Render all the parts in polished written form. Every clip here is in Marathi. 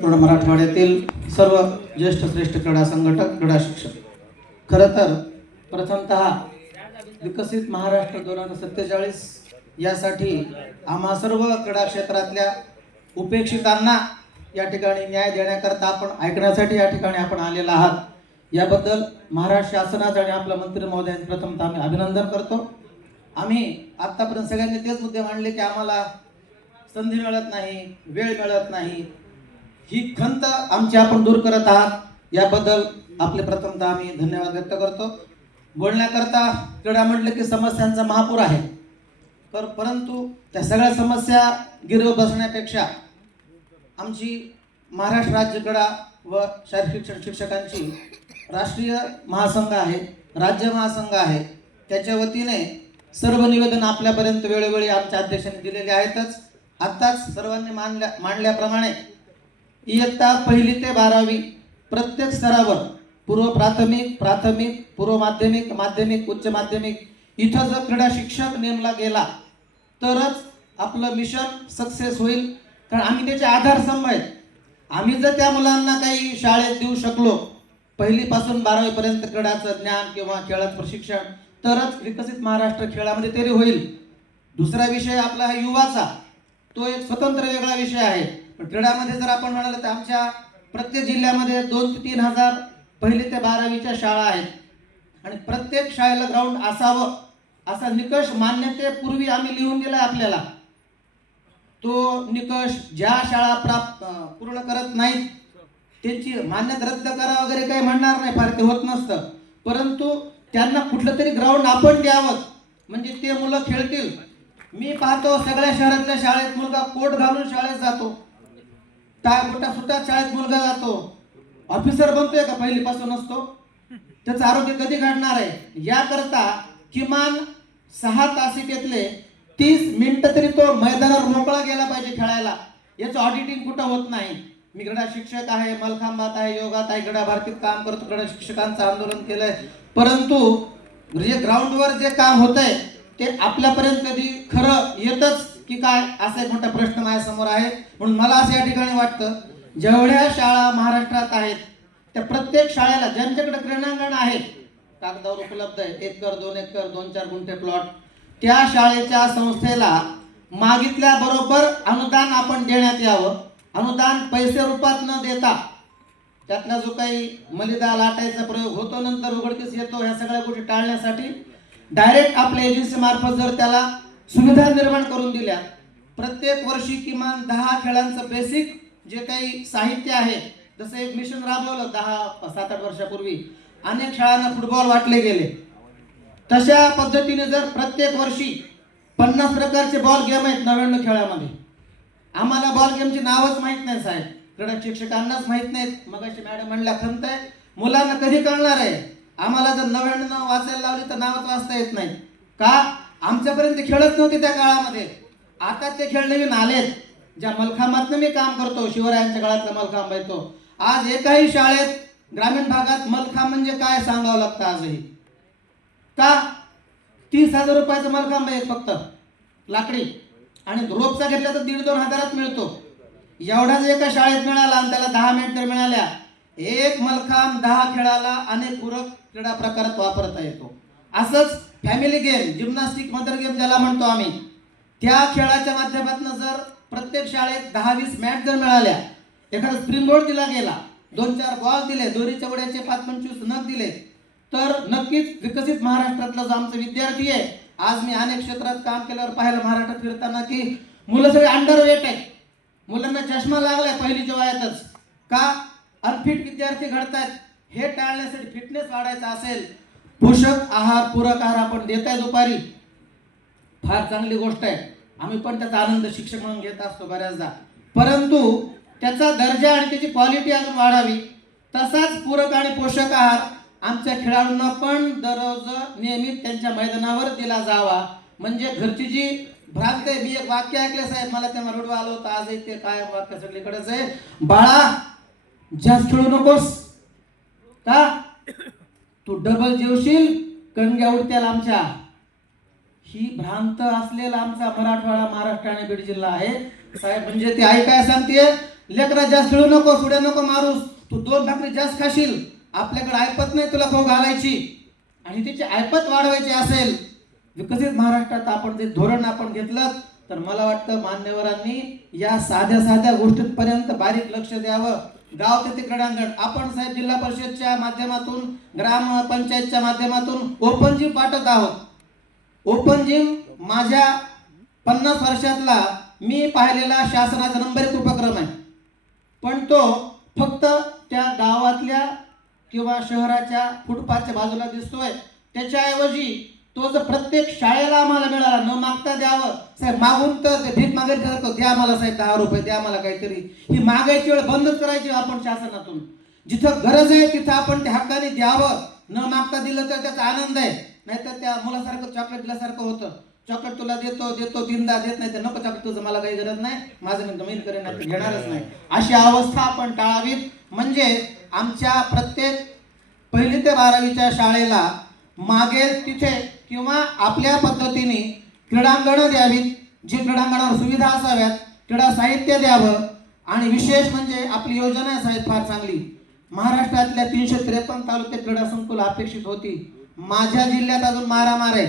मराठवाड्यातील सर्व ज्येष्ठ श्रेष्ठ क्रीडा संघटक, क्रीडा शिक्षक, खरं तर प्रथमतः विकसित महाराष्ट्र 2047 यासाठी आम्हा सर्व क्रीडा क्षेत्रातल्या उपेक्षितांना या ठिकाणी न्याय देण्याकरता आपण ऐकण्यासाठी या ठिकाणी आपण आलेला आहात. याबद्दल महाराष्ट्र शासनाचं आणि आपल्या मंत्री महोदयांचं प्रथमतः आम्ही अभिनंदन करतो. आम्ही आतापर्यंत सगळ्यांनी तेच मुद्दे मांडले की आम्हाला संधी मिळत नाही, वेळ मिळत नाही, ही खंत आमची आपण दूर करत आहात. याबद्दल आपले प्रथमतः आम्ही धन्यवाद व्यक्त करतो. बोलण्याकरता क्रीडा म्हटलं की समस्यांचा महापूर आहे, परंतु त्या सगळ्या समस्या गिरव बसण्यापेक्षा आमची महाराष्ट्र राज्य क्रीडा व शारीरिक शिक्षण शिक्षकांची राष्ट्रीय महासंघ आहे, राज्य महासंघ आहे, त्याच्या वतीने सर्व निवेदन आपल्यापर्यंत वेळोवेळी आमच्या अध्यक्षांनी दिलेले आहेतच. आत्ताच सर्वांनी मांडल्याप्रमाणे इयत्ता 1ली ते 12वी प्रत्येक स्तरावर पूर्व प्राथमिक, पूर्व माध्यमिक, माध्यमिक, उच्च माध्यमिक इथं जर क्रीडा शिक्षक नेमला गेला तरच आपलं मिशन सक्सेस होईल. कारण आम्ही त्याचे आधारस्तंभ आहेत. आम्ही जर त्या मुलांना काही शाळेत देऊ शकलो 1ली पासून 12वी पर्यंत क्रीडाचं ज्ञान किंवा खेळाचं प्रशिक्षण, तरच विकसित महाराष्ट्र खेळामध्ये तरी होईल. दुसरा विषय आपला हा युवाचा, तो एक स्वतंत्र वेगळा विषय आहे. क्रीडामध्ये जर आपण म्हणाल तर आमच्या प्रत्येक जिल्ह्यामध्ये 2 ते 3 हजार 1ली ते 12वीच्या शाळा आहेत आणि प्रत्येक शाळेला ग्राउंड असावं असा निकष मान्यतेपूर्वी आम्ही लिहून दिला आपल्याला. तो निकष ज्या शाळा पूर्ण करत नाहीत त्यांची मान्यता रद्द करा वगैरे काही म्हणणार नाही, फार ते होत नसतं, परंतु त्यांना कुठलं तरी ग्राउंड आपण द्यावं म्हणजे ते मुलं खेळतील. मी पाहतो सगळ्या शहरातल्या शाळेत मुलगा कोट घालून शाळेत जातो, टाय मोठा सुट्टा शाळेत मुलगा जातो, ऑफिसर बनतोय का 1ली पासून असतो, त्याचं आरोग्य कधी घडणार आहे. याकरता किमान 6 तासिकेतले 30 मिनिटं तरी तो मैदानावर मोकळा गेला पाहिजे खेळायला. याचं ऑडिटिंग कुठं होत नाही. मी क्रीडा शिक्षक आहे, मलखांबात आहे, योगात आहे, क्रीडा भारतीत काम करतो, क्रीडा शिक्षकांचं आंदोलन केलंय, परंतु जे ग्राउंडवर जे काम होतंय ते आपल्यापर्यंत कधी खरं येतच की काय असा एक मोठा प्रश्न माझ्यासमोर आहे. म्हणून मला असं या ठिकाणी वाटतं जेवढ्या शाळा महाराष्ट्रात आहेत त्या प्रत्येक शाळेला ज्यांच्याकडे क्रीडांगण आहे, कागदावर उपलब्ध आहे, 1 एकर 2 एकर 2-4 गुंठे प्लॉट, त्या शाळेच्या संस्थेला मागितल्या बरोबर अनुदान आपण देण्यात यावं. अनुदान पैसे रूपात न देता त्यातला जो काही मलिदा लाटायचा प्रयोग होतो नंतर उघडकीस येतो, ह्या सगळ्या गोष्टी टाळण्यासाठी डायरेक्ट आपल्या एजन्सी मार्फत जर त्याला सुविधा निर्माण करून दिल्या, प्रत्येक वर्षी किमान 10 खेळांचं बेसिक जे काही साहित्य आहे, जसं एक मिशन राबवलं 7-8 वर्षापूर्वी, अनेक शाळांना फुटबॉल वाटले गेले, तशा पद्धतीने जर प्रत्येक वर्षी 50 प्रकारचे बॉल गेम आहेत 99 खेळामध्ये. आम्हाला बॉल गेमची नावच माहीत नाही साहेब, क्रीडा शिक्षकांनाच माहीत नाहीत. मगाशी मॅडम म्हणल्या खंत आहे, मुलांना कधी कळणार आहे. आम्हाला जर 99 वाचायला लावली तर नावच वाचता येत नाही का. आमच्यापर्यंत खेळच नव्हते त्या काळामध्ये, आता ते खेळ नवीन आलेत. ज्या मलखांबातनं मी काम करतो, शिवरायांच्या काळातला मलखांब आहे तो, आज एकाही शाळेत ग्रामीण भागात मलखांब म्हणजे काय सांगावं लागतं आजही का. 30,000 रुपयाचं मलखांब आहे फक्त लाकडी, आणि रोपचा घेतला तर 1,500-2 हजारात मिळतो. एवढाच एका शाळेत मिळाला आणि त्याला 10 मिनिट तर मिळाल्या. एक मलखांब 10 खेळाला अनेक पूरक क्रीडा प्रकारात वापरता येतो. असंच family game, gymnastic mother game ज्याला म्हणतो आम्ही, त्या खेळाच्या माध्यमातून जर प्रत्येक शाळेत 10-20 मॅट जर मिळाल्या, एखादा स्प्रिंग बोर्ड दिला गेला, 2-4 बॉल दिले, दोरीच्या उड्याचे 5-25 नग दिले, तर नक्कीच विकसित महाराष्ट्रातला जो आमचा विद्यार्थी आहे, आज मी अनेक क्षेत्रात काम केल्यावर पाहिलं महाराष्ट्रात फिरताना की मुलं सगळे अंडरवेट आहेत, मुलांना चष्मा लागलाय 1लीच्या वयातच का. अनफिट विद्यार्थी घडतायत. हे टाळण्यासाठी फिटनेस वाढायचा असेल, पोषक आहार, पूरक आहार आपण देताय दुपारी, फार चांगली गोष्ट आहे. आम्ही पण त्याचा आनंद शिक्षक म्हणून घेत असतो बऱ्याचदा, परंतु त्याचा दर्जा आणि त्याची क्वालिटी अजून वाढावी. तसाच पूरक आणि पोषक आहार आमच्या खेळाडूंना पण दररोज नियमित त्यांच्या मैदानावर दिला जावा. म्हणजे घरची जी भ्रांत आहे, मी एक वाक्य ऐकलं साहेब, मला तेव्हा रडू आलं होतं, आजही ते काय वाक्य सगळीकडेच आहे, बाळा जास्त खेळू नकोस का, तू डबल जेवशील, कणग्या उडत्याल आमच्या. ही भ्रांत असलेला आमचा मराठवाडा, महाराष्ट्र आणि बीड जिल्हा आहे साहेब. म्हणजे ती आई काय सांगते, लेकरा जास्त खेळू नको, सुड्या नको मारूस, तू 2 भाकरी जास्त खाशील, आपल्याकडे ऐपत नाही तुला खाऊ घालायची, आणि तिची ऐपत वाढवायची असेल, विकसित महाराष्ट्रात आपण जे धोरण आपण घेतलं, तर मला वाटतं मान्यवरांनी या साध्या साध्या गोष्टींपर्यंत बारीक लक्ष द्यावं. गाव ते क्रीडांगण आपण साहेब जिल्हा परिषदच्या माध्यमातून, ग्राम पंचायतच्या माध्यमातून ओपन जिम वाटत आहोत. ओपन जिम माझ्या 50 वर्षातला मी पाहिलेला शासनाचा नंबर 1 उपक्रम आहे. पण तो फक्त त्या गावातल्या किंवा शहराच्या फुटपाथच्या बाजूला दिसतोय. त्याच्याऐवजी तो जर प्रत्येक शाळेला आम्हाला मिळाला, न मागता द्यावं साहेब, मागून तर ते भीक मागायचं, द्या मला साहेब 10 रुपये, द्या मला काहीतरी, ही मागायची वेळ बंदच करायची आपण शासनातून. जिथं गरज आहे तिथं आपण त्या हक्काने द्यावं, न मागता दिलं तर त्याचा आनंद आहे. नाहीतर त्या मुलासारखं चॉकलेट दिल्यासारखं होतं, चॉकलेट तुला देतो देतो 3दा देत नाही, तर नको चॉकलेट, तुझं मला काही गरज नाही, माझं मी करेन, नाही घेणारच नाही. अशी अवस्था आपण टाळावीत. म्हणजे आमच्या प्रत्येक 1ली ते 12वीच्या शाळेला मागेल तिथे किंवा आपल्या पद्धतीने क्रीडांगणं द्यावीत, जी क्रीडांगणावर सुविधा असाव्यात, क्रीडा साहित्य द्यावं. आणि विशेष म्हणजे आपली योजना आहे साहेब फार चांगली. महाराष्ट्रातल्या 353 तालुक्यात क्रीडा संकुल अपेक्षित होती. माझ्या जिल्ह्यात अजून मारामार आहे,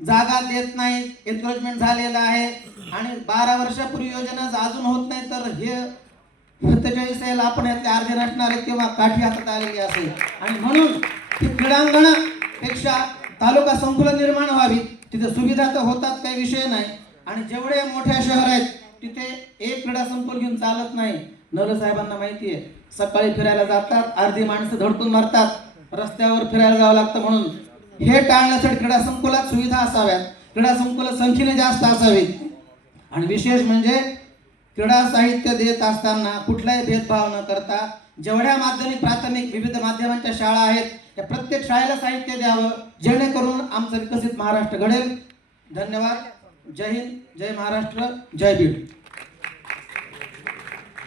जागा देत नाही, एन्क्रोचमेंट झालेला आहे, आणि 12 वर्षापूर्वी योजना अजून होत नाही, तर हे 47 साल आपण यातले अर्धे नसणार आहेत किंवा काठी हातात आलेली असेल. आणि म्हणून ही क्रीडांगणापेक्षा तालुका संकुल निर्माण व्हावी, तिथे सुविधा तर होतात, काही विषय नाही. आणि जेवढे मोठ्या शहर आहेत तिथे एक क्रीडा संकुल घेऊन चालत नाही. नवले साहेबांना माहिती आहे, सकाळी फिरायला जातात, अर्धी माणसं धडकून मारतात, रस्त्यावर फिरायला जावं लागतं. म्हणून हे टाळण्यासाठी क्रीडा संकुलात सुविधा असाव्यात, क्रीडा संकुल संख्येने जास्त असावी. आणि विशेष म्हणजे क्रीडा साहित्य देत असताना कुठलाही भेदभाव न करता जेवढ्या माध्यमिक प्राथमिक विविध माध्यमांच्या शाळा आहेत त्या प्रत्येक शाळेला साहित्य द्यावं, जेणेकरून आमचा विकसित महाराष्ट्र घडेल. धन्यवाद. जय हिंद, जय महाराष्ट्र, जय बीड.